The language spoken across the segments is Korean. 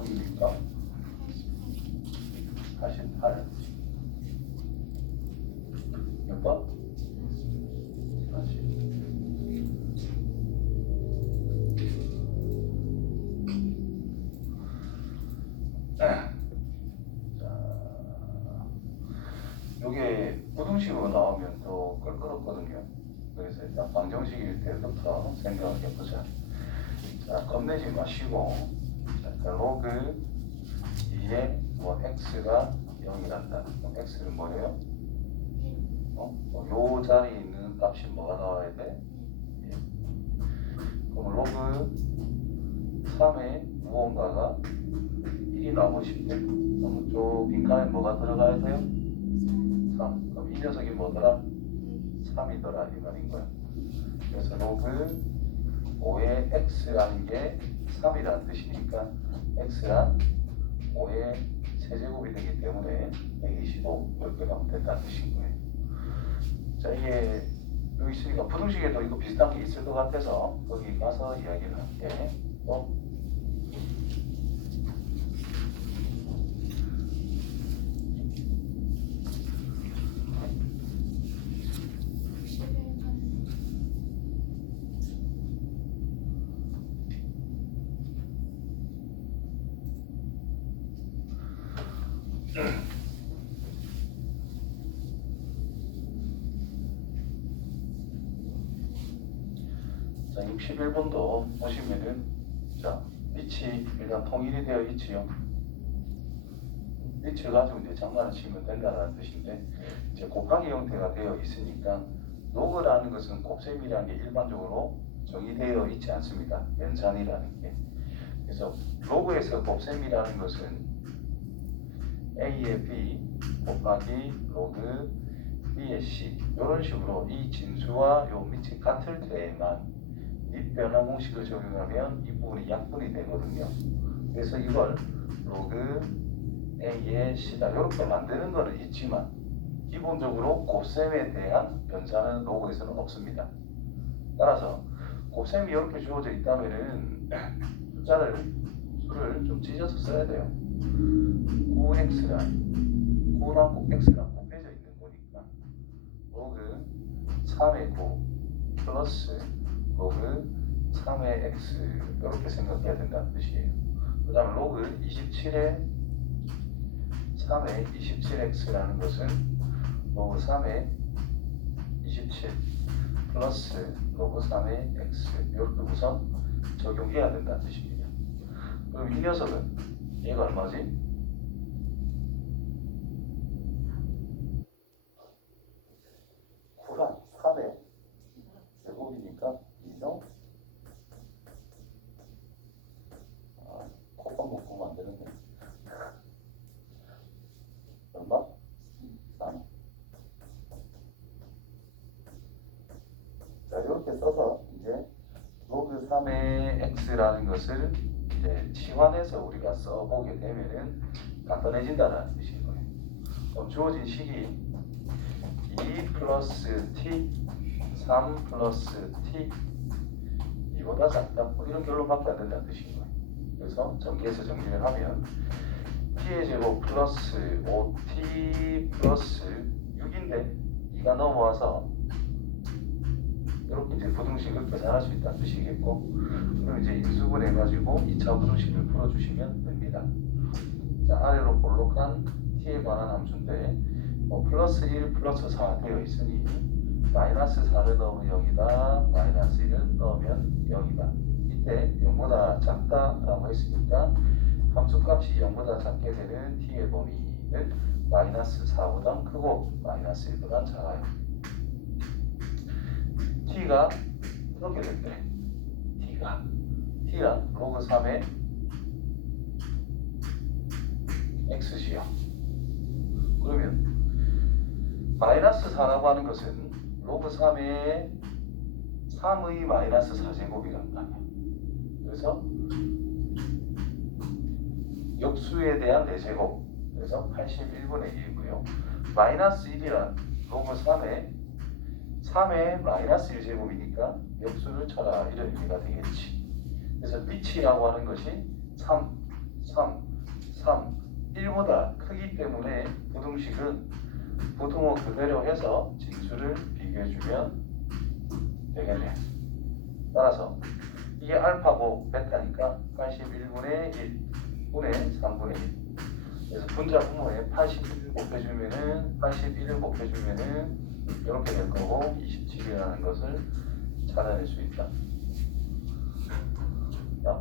제곱이니까 88. 몇 번? 40. 자, 요게 부등식으로 나오면 또 껄끄럽거든요. 그래서 일단 방정식일 때부터 생각해보자. 자, 겁내지 마시고, 자, 로그 2에 뭐 x가 0이란다. 그럼 x는 뭐예요? 요 자리에 있는 값이 뭐가 나와야 돼? 예. 그럼 로그 3의 무언가가 1이 나오고 싶대. 그럼 저 빈칸에 뭐가 들어가야 돼요? 3. 그럼 이 녀석이 뭐더라? 3이더라 이 말인 거야. 그래서 로그 5의 x라는 게 3이라는 뜻이니까 x란 5의 세제곱이 되기 때문에 125 이렇게 가면 된다는 뜻인 거예요. 자, 이게 여기 있으니까 부등식에도 이거 비슷한 게 있을 것 같아서 거기 가서 이야기를 할게. 자, 61번도 보시면은, 자, 밑이 일단 통일이 되어 있지요. 밑을 가지고 이제 장난을 치면 된다는 뜻인데, 이제 곱하기 형태가 되어 있으니까, 로그라는 것은 곱셈이라는 게 일반적으로 정의되어 있지 않습니다. 연산이라는 게. 그래서 로그에서 곱셈이라는 것은 A의 B 곱하기 로그 B의 C 이런 식으로 이 진수와 요 밑이 같을 때에만 밑변화 공식을 적용하면 이 부분이 약분이 되거든요. 그래서 이걸 로그 A의 C다 이렇게 만드는 거는 있지만 기본적으로 곱셈에 대한 연산은 로그에서는 없습니다. 따라서 곱셈이 이렇게 주어져 있다면은 수를 좀 찢어서 써야 돼요. 9x랑 9랑 x랑 곱해져 있는 거니까 로그 3의 9 플러스 로그 3의 x 이렇게 생각해야 된다는 뜻이에요. 그 다음 로그 27의 3의 27x라는 것은 로그 3의 27 플러스 로그 3의 x 이렇게 우선 적용해야 된다는 뜻입니다. 그럼 이 녀석은 얘가 얼마지? 9랑 3의 제곱이니까 2죠? 콧방 묶으면 안 되는데. 얼마? 3. 자, 이렇게 써서 이제 로그 3의 x라는 것을 이제 치환해서 우리가 써보게 되면은 간단해진다는 뜻인 거예요. 그럼 주어진 식이 2 플러스 t, 3 플러스 t, 이보다 작다. 뭐 이런 결론밖에 안 된다는 뜻인 거예요. 그래서 전기에서 정리를 하면 t의 제곱 플러스 5t 플러스 6인데 2가 넘어와서 이렇게 이제 부등식을 계산할 수 있다는 뜻이겠고, 그럼 이제 인수분 해가지고 2차 부등식을 풀어주시면 됩니다. 자, 아래로 볼록한 t에 관한 함수인데 플러스 1 플러스 4 되어 있으니 마이너스 4를 넣으면 0이다, 마이너스 1을 넣으면 0이다. 이때 0보다 작다라고 했으니까 함수값이 0보다 작게 되는 t의 범위는 마이너스 4보다 크고 마이너스 1보다 작아요. t가 이렇게 됐대. t랑 로그 3의 x지요. 그러면 마이너스 4라고 하는 것은 로그 3의 마이너스 4제곱이란 말이야. 그래서 역수에 대한 4제곱, 그래서 81분의 1이고요. 마이너스 1이란 로그 3의 마이너스 1제곱이니까 역수를 쳐라 이런 의미가 되겠지. 그래서 밑이라고 하는 것이 3 3, 1보다 크기 때문에 부등식은 부등호 그대로 해서 진수를 비교해주면 되겠네. 따라서 이게 알파고 베타니까 81분의 1분의 3분의 1. 그래서 분자 분모에 81을 곱해주면은 이렇게 될 거고 27이라는 것을 찾아낼 수 있다. 자.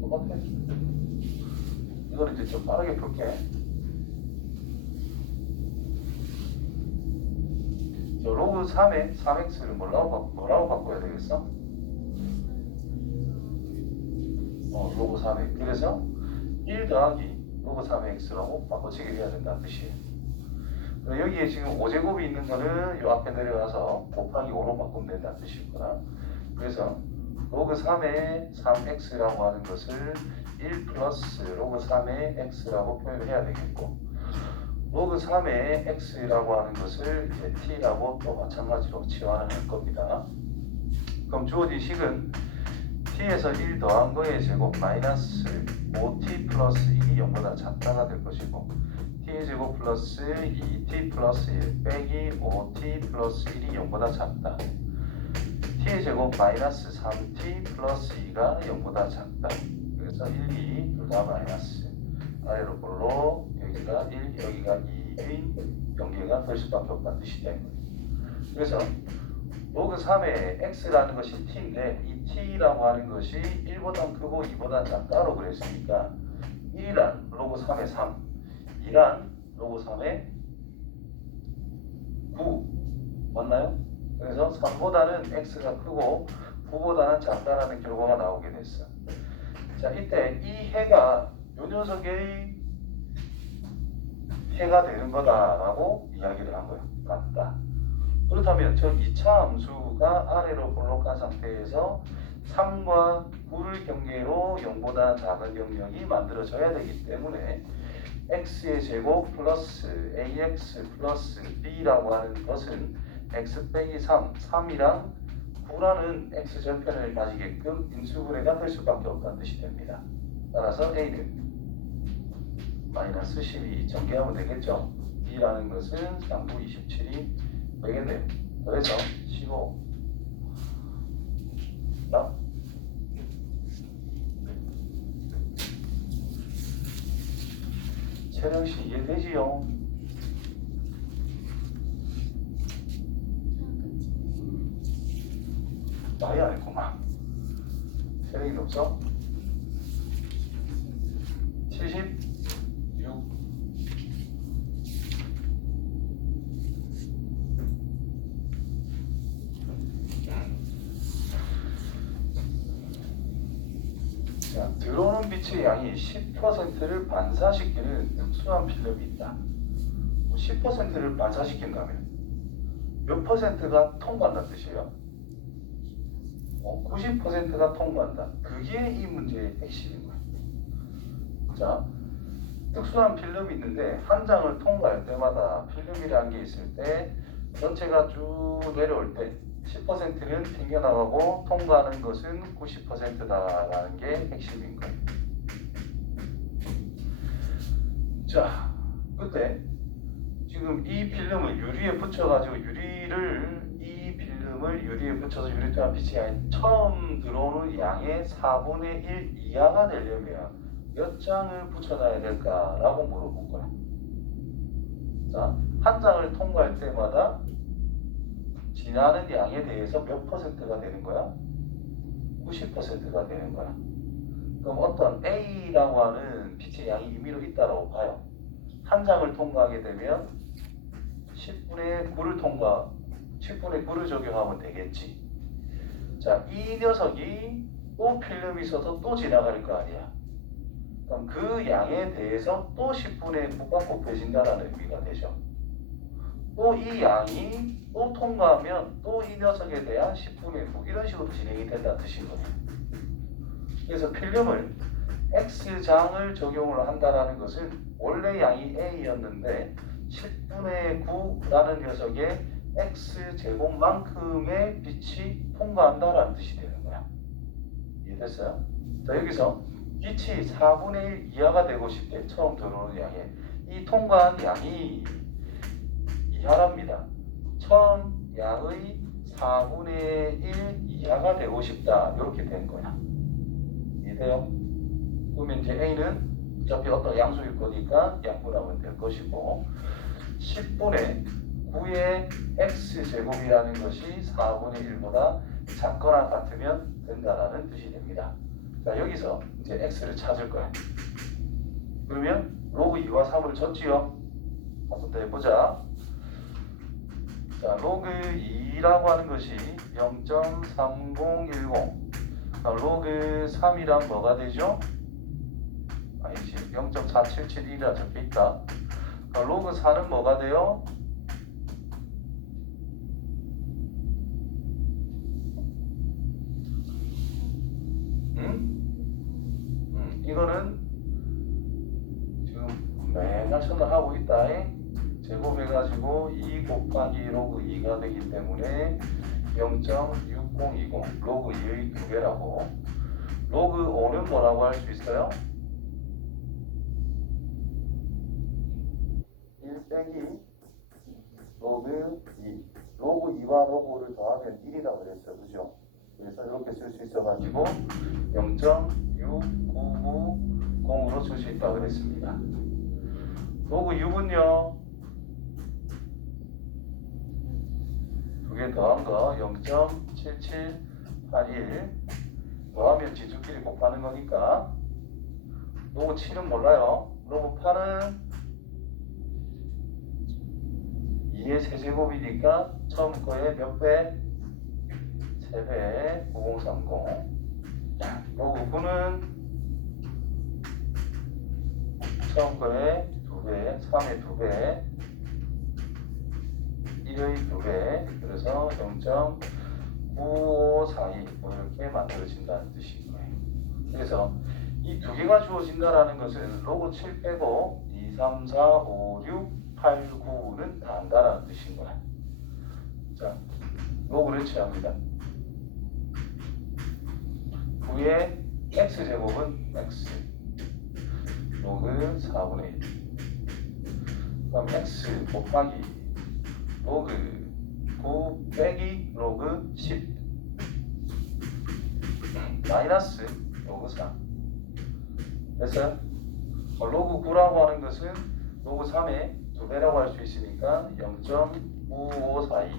똑같아. 이거는 이제 좀 빠르게 풀게. 로그 3의 3x를 뭐라고 바꿔야 되겠어? 로그 3의. 그래서 1 더하기 로그 3의 x라고 바꿔치기 해야 된다는 뜻이에요. 여기에 지금 5제곱이 있는 거는 요 앞에 내려가서 곱하기 5로 바꾸면 된다는 뜻이구나. 그래서 로그 3의 3x라고 하는 것을 1 플러스 로그 3의 x라고 표현해야 되겠고, 로그 3의 x라고 하는 것을 이제 t라고 또 마찬가지로 치환을 할 겁니다. 그럼 주어진 식은 t에서 1 더한 거의 제곱 마이너스 5t 플러스 1이 0보다 작다가 될 것이고, t의 제곱 플러스 2t 플러스 1 빼기 5t 플러스 1이 0보다 작다. t의 제곱 마이너스 3t 플러스 2가 0보다 작다. 그래서 1, 2 둘 다 마이너스. 아래로 볼로 여기가 1, 여기가 2의 연계가 될 수밖에 없다는 뜻이 되는 거예요. 그래서 로그 3의 x라는 것이 t인데, 이 t라고 하는 것이 1보다 크고 2보다 작다로 그랬으니까 1이란 로그 3의 3, 2란 로그 3의 9 맞나요? 그래서 3보다는 x가 크고 9보다는 작다라는 결과가 나오게 됐어. 자, 이때 이 해가 요 녀석의 해가 되는 거다라고 이야기를 한 거예요. 맞다. 그렇다면 저 2차 함수가 아래로 볼록한 상태에서 3과 9를 경계로 0보다 작은 영역이 만들어져야 되기 때문에 x의 제곱 플러스 ax 플러스 b라고 하는 것은 x 빼기 3, 3이랑 9라는 x 절편을 가지게끔 인수분해가 될 수밖에 없다는 뜻이 됩니다. 따라서 a는 마이너스 12 전개하면 되겠죠. b라는 것은 3부 27이 되겠네요. 그래서 15. 자, 채령씨 이해되지요? 나이 알구만. 채령이 없어? 76. 자, 들어오는 빛의 양이 10%를 반사시키는 특수한 필름이 있다. 10%를 반사시킨다면 몇 %가 통과한다는 뜻이에요? 90%가 통과한다. 그게 이 문제의 핵심인 거예요. 자, 특수한 필름이 있는데 한 장을 통과할 때마다 필름이라는 게 있을 때 전체가 쭉 내려올 때 10%는 튕겨나가고 통과하는 것은 90%다라는 게 핵심인 거예요. 자, 그때 지금 이 필름을 유리에 붙여가지고 이 필름을 유리에 붙여서 유리 또한 빛이 처음 들어오는 양의 4분의 1 이하가 되려면 몇 장을 붙여놔야 될까라고 물어본 거야. 자, 한 장을 통과할 때마다 지나는 양에 대해서 몇 %가 되는 거야? 90%가 되는 거야. 그럼 어떤 A라고 하는 빛의 양이 임의로 있다라고 봐요. 한 장을 통과하게 되면 10분의 9를 적용하면 되겠지. 자, 이 녀석이 또 필름이 있어서 또 지나갈 거 아니야. 그럼 그 양에 대해서 또 10분의 9가 곱해진다는 의미가 되죠. 또 이 양이 또 통과하면 또 이 녀석에 대한 10분의 9 이런 식으로 진행이 된다는 뜻이거든요. 그래서 필름을 X장을 적용을 한다는 것은 원래 양이 A였는데 10분의 9라는 녀석에 x제곱만큼의 빛이 통과한다라는 뜻이 되는 거야. 이해됐어요? 자, 여기서 빛이 4분의 1 이하가 되고 싶대. 처음 들어오는 양에. 이 통과한 양이 이하랍니다. 처음 양의 4분의 1 이하가 되고 싶다. 이렇게 된 거야. 이해돼요? 그러면 이제 A는 어차피 어떤 양수일 거니까 약분하면 될 것이고 10분의 9의 x제곱이라는 것이 4분의 1보다 작거나 같으면 된다라는 뜻이 됩니다. 자, 여기서 이제 x를 찾을 거야. 그러면 로그 2와 3을 줬지요. 한번 더 해보자. 자, 로그 2라고 하는 것이 0.3010. 로그 3이란 뭐가 되죠? 아니지, 0.4771이라 적혀있다. 로그 4는 뭐가 돼요? 이거는 지금 맨날 생각하고 있다. 제곱해가지고 2 곱하기 로그 2가 되기 때문에 0.6020 로그 2의 2배라고. 로그 5는 뭐라고 할 수 있어요? 1 빼기 로그 2. 로그 2와 로그 5를 더하면 1이라고 그랬어요. 그죠? 그래서 이렇게 쓸 수 있어가지고 0.6990으로 쓸 수 있다고 그랬습니다. 로그 6은요, 두 개 더한 거 0.7781 더하면 지수끼리 곱하는 거니까. 로그 7은 몰라요. 로그 8은 2의 세제곱이니까 처음 거에 몇 배? 3배 9030. 로그 9는 처음 거에 2배, 3의 2배, 1의 2배, 그래서 0.9542 뭐 이렇게 만들어진다는 뜻인 거예요. 그래서 이 두 개가 주어진다라는 것은 로그 7 빼고 2, 3, 4, 5, 6, 8, 9는 다 한다라는 뜻인 거야. 자, 로그를 취합니다. 9의 x제곱은 x 로그 4분의 1. 그럼 x 곱하기 로그 9 빼기 로그 10 마이너스 로그 4. 됐어요? 로그 9라고 하는 것은 로그 3의 2배라고 할 수 있으니까 0.9542.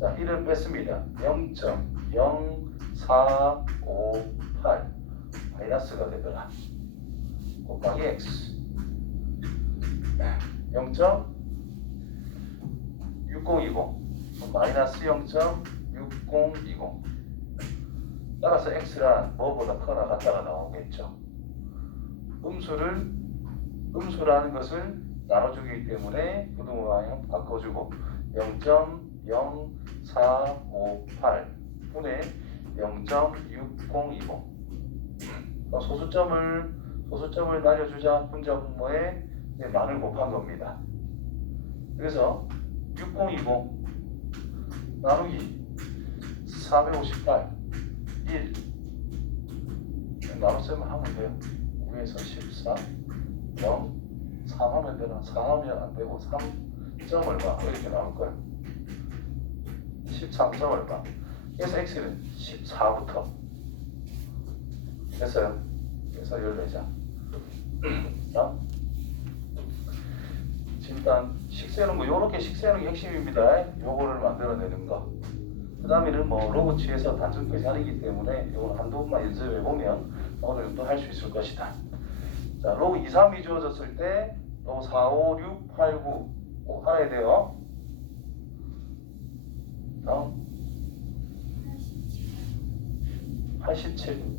자, 1을 뺐습니다. 0.0458 마이너스가 되더라. 곱하기 x 0.6020 마이너스 0.6020. 따라서 x란 뭐보다 크거나 같다가 나오겠죠. 음수라는 것을 나눠주기 때문에 부등호방향 바꿔주고 0.0458 분의 0.6020. 소수점을 날려주자. 분자 분모에 만을 곱한 겁니다. 그래서 6020 나누기 458 1 나눗셈을 하면 돼요. 9에서 14 0 3 하면 되나? 4 하면 안 되고 3점 얼마 이렇게 나올 거야. 13점 얼마. 그래서 x는 14부터 됐어요. 그래서 14장. 자, 일단 식세는 뭐 요렇게 식세는 게 핵심입니다. 요거를 만들어내는 거. 그 다음에는 뭐 로그 취해서 단순 계산이기 때문에 요걸 한두 번만 연습해 보면 어느 정도 할 수 있을 것이다. 자, 로그 2, 3이 주어졌을 때 로그 4, 5, 6, 8, 9 꼭 알아야 돼요. 다음 87.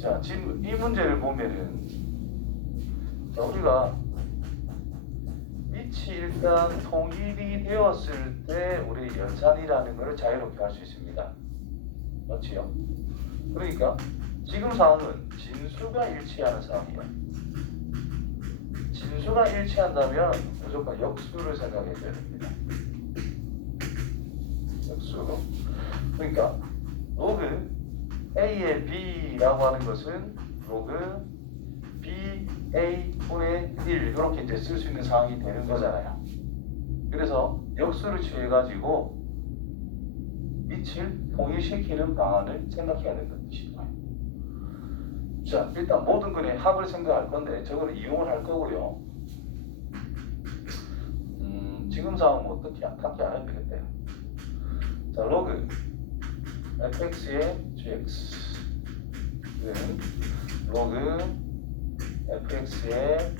자, 지금 이 문제를 보면은 자, 우리가 밑이 일단 통일이 되었을 때 우리 연산이라는 것을 자유롭게 할 수 있습니다. 맞지요? 그러니까 지금 상황은 진수가 일치하는 상황이에요. 진수가 일치한다면 무조건 역수를 생각해줘야 됩니다. 역수. 그러니까 로그 A의 B라고 하는 것은 로그 BA분의 1 이렇게 이제 쓸 수 있는 상황이 되는 거잖아요. 그래서 역수를 취해가지고 밑을 통일시키는 방안을 생각해야 된다는 뜻이고요. 자, 일단 모든 근의 합을 생각할 건데 저거는 이용을 할 거고요. 지금 상황은 어떻게 안 해도 되겠대요. 자, 로그 fx의 gx는 로그 fx의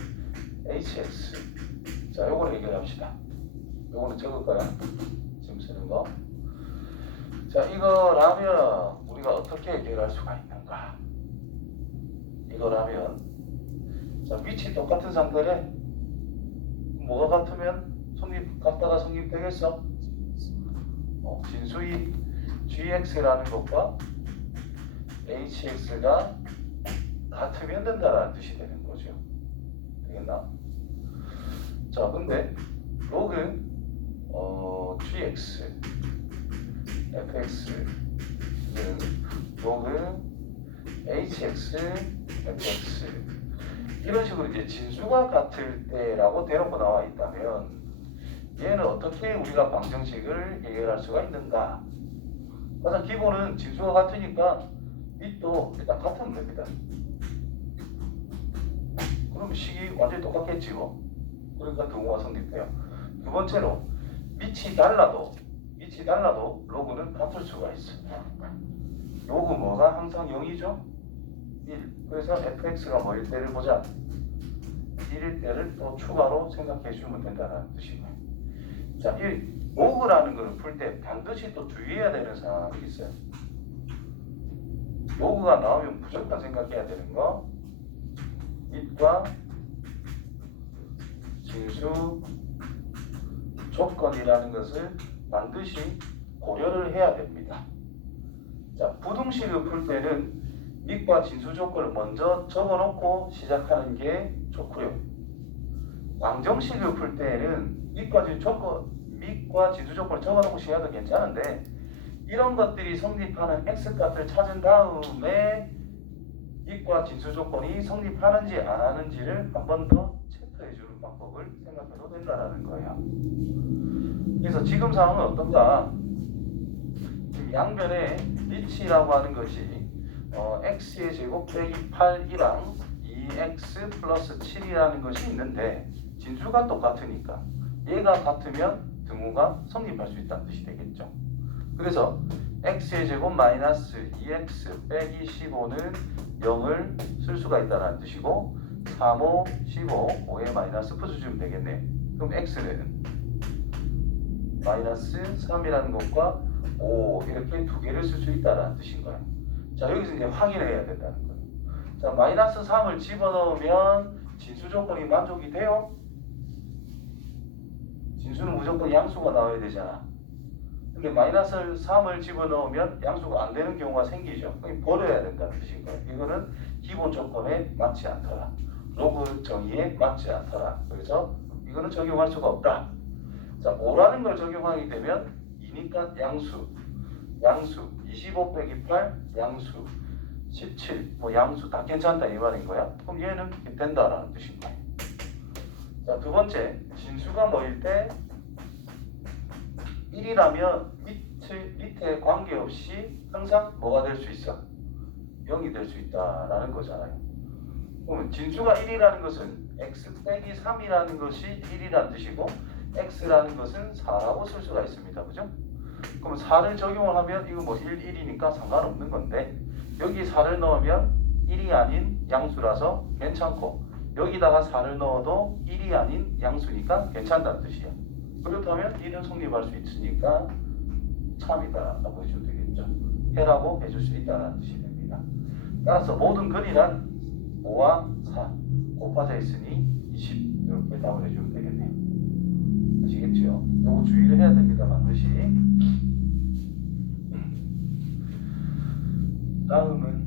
hx. 자, 요걸 해결합시다. 요거는 적을까요? 지금 쓰는 거. 자, 이거라면 우리가 어떻게 해결할 수가 있는가? 이거라면 자, 위치 똑같은 상태래. 뭐가 같으면 같다가 성립되겠어? 진수의 gx라는 것과 hx가 같으면 된다라는 뜻이 되는 거죠. 되겠나? 자, 근데 로그 gx fx는 로그 hx fx 이런 식으로 이제 진수가 같을 때라고 대놓고 나와 있다면 얘는 어떻게 우리가 방정식을 해결할 수가 있는가? 가장 기본은 진수가 같으니까 밑도 일단 같으면 됩니다. 그럼 식이 완전히 똑같겠지요. 그러니까 등호가 성립돼요. 두 번째로 밑이 달라도 로그는 같을 수가 있어. 로그 뭐가 항상 0이죠? 1. 그래서 fx가 뭐일 때를 보자. 1일 때를 또 추가로 생각해 주면 된다는 뜻이고요. 자, 이 로그라는 걸 풀 때 반드시 또 주의해야 되는 상황이 있어요. 로그가 나오면 무조건 생각해야 되는 거, 밑과 진수 조건이라는 것을 반드시 고려를 해야 됩니다. 자, 부등식을 풀 때는 밑과 진수 조건을 먼저 적어놓고 시작하는 게 좋고요. 방정식을 풀 때는 밑과 진수 조건을 적어놓고 시작해도 괜찮은데 이런 것들이 성립하는 x값을 찾은 다음에 밑과 진수 조건이 성립하는지 안 하는지를 한 번 더 체크해주는 방법을 생각해도 된다는 거예요. 그래서 지금 상황은 어떤가? 양변에 밑이라고 하는 것이 x의 제곱 빼기 8이랑 2x 플러스 7이라는 것이 있는데 진수가 똑같으니까 얘가 같으면 등호가 성립할 수 있다는 뜻이 되겠죠. 그래서 x의 제곱 마이너스 2x 빼기 15는 0을 쓸 수가 있다는 뜻이고 3, 5, 15, 5에 마이너스 붙여주면 되겠네. 그럼 x는 마이너스 3이라는 것과 5 이렇게 두 개를 쓸 수 있다는 뜻인 거예요. 자, 여기서 이제 확인을 해야 된다는 거예요. 자, 마이너스 3을 집어넣으면 진수 조건이 만족이 돼요? 진수는 무조건 양수가 나와야 되잖아. 근데 마이너스 3을 집어넣으면 양수가 안 되는 경우가 생기죠. 그럼 버려야 된다는 뜻인 거예요. 이거는 기본 조건에 맞지 않더라. 로그 정의에 맞지 않더라. 그래서 이거는 적용할 수가 없다. 자, 5라는 걸 적용하게 되면 2니까 양수 25 빼기 8 양수 17 뭐 양수 다 괜찮다 이 말인 거야. 그럼 얘는 된다라는 뜻인 거예요. 자, 두 번째 진수가 뭐일 때 1이라면 밑에 관계없이 항상 뭐가 될 수 있어? 0이 될 수 있다라는 거잖아요. 그러면 진수가 1이라는 것은 x 빼기 3이라는 것이 1이라는 뜻이고 x라는 것은 4라고 쓸 수가 있습니다. 그죠? 그럼 4를 적용을 하면 이거 뭐 1이니까 상관없는 건데 여기 4를 넣으면 1이 아닌 양수라서 괜찮고 여기다가 4를 넣어도 1이 아닌 양수니까 괜찮다는 뜻이에요. 그렇다면 1은 성립할 수 있으니까 참이다 라고 해주면 되겠죠. 해라고 해줄 수 있다는 뜻이 됩니다. 따라서 모든 근이란 5와 4 곱하져 있으니 20 이렇게 답을 해주면 되겠네요. 아시겠죠? 요거 주의를 해야 됩니다. 반드시. 다음은